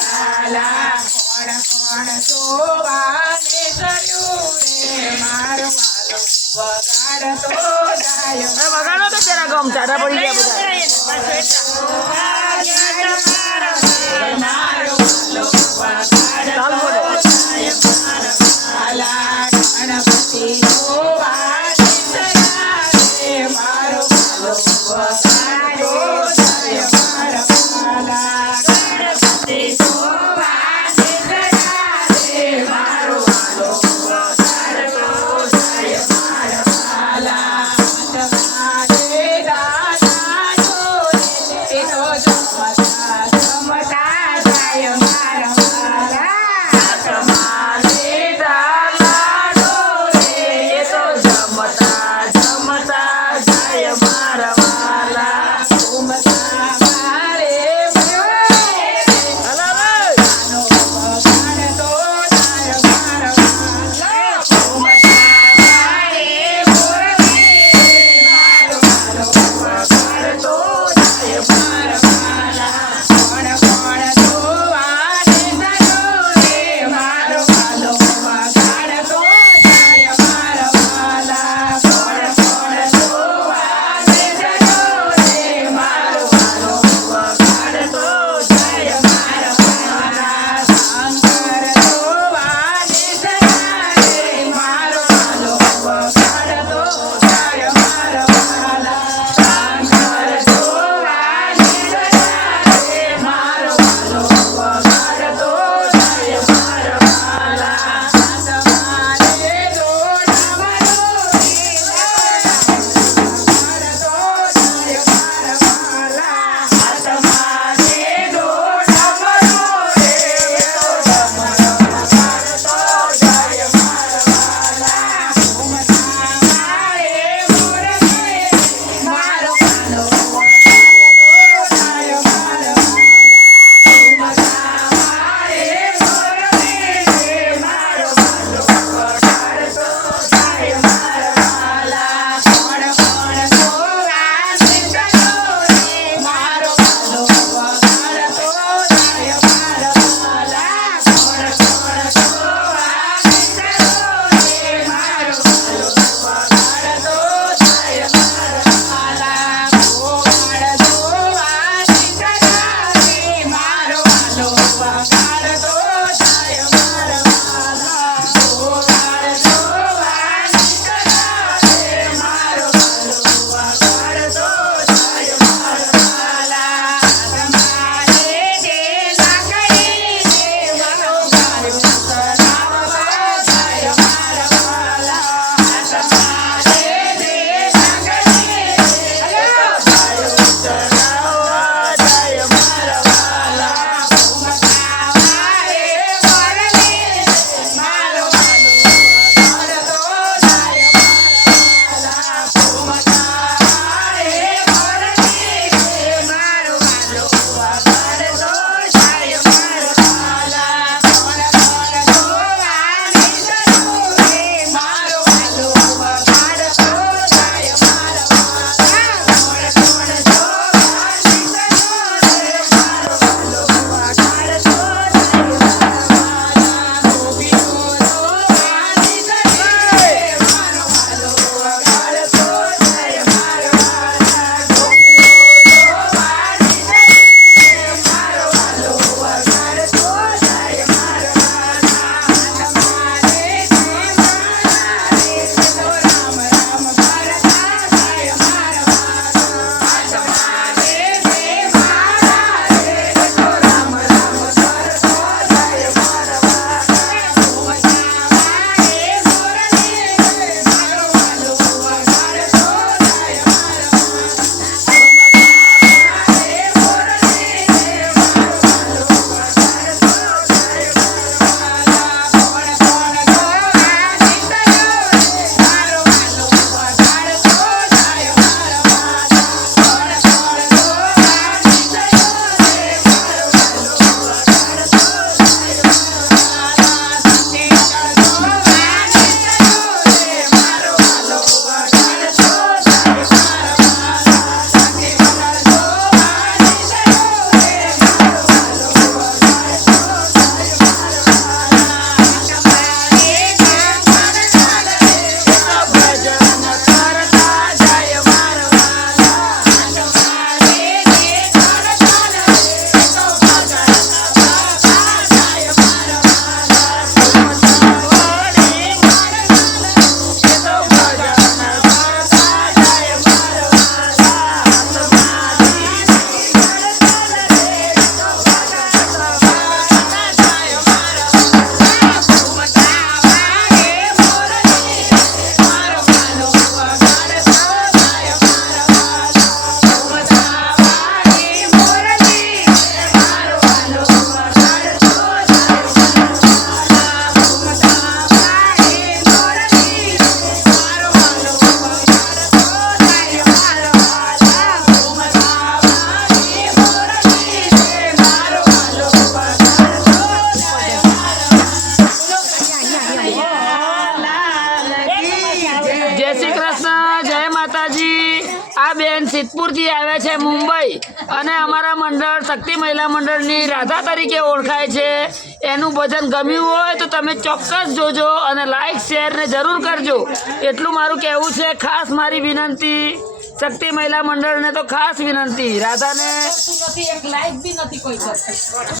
વાલા કોણ કોણ જોવાને કર્યું રે મારો વાલો વગાડતો જાય વગાડો તો જરા ગમ ચારા પડી ગયા બધા મારો વાલો વગાડતો જાય મારા વાલા ગણપતિ જોવાને કર્યા રે મારો વાલો વગાડતો જાય મારા વાલા ગણપતિ જોવાને કર્યા રે મારો વાલો વગાડતો જાય મારા વાલા તમારે દાદાનો એ તો જમતા જય શ્રી કૃષ્ણ, જય માતાજી. આ બેન સિદ્ધપુરથી આવ્યા છે મુંબઈ અને અમારા મંડળ શક્તિ મહિલા મંડળની રાધા તરીકે ઓળખાય છે. એનું ભજન ગમ્યું હોય તો તમે ચોક્કસ જોજો અને લાઈક શેર ને જરૂર કરજો. એટલું મારું કહેવું છે. ખાસ મારી વિનંતી શક્તિ મહિલા મંડળને તો ખાસ વિનંતી રાધાને નથી એક લાઈક બી નથી કોઈ કરતું.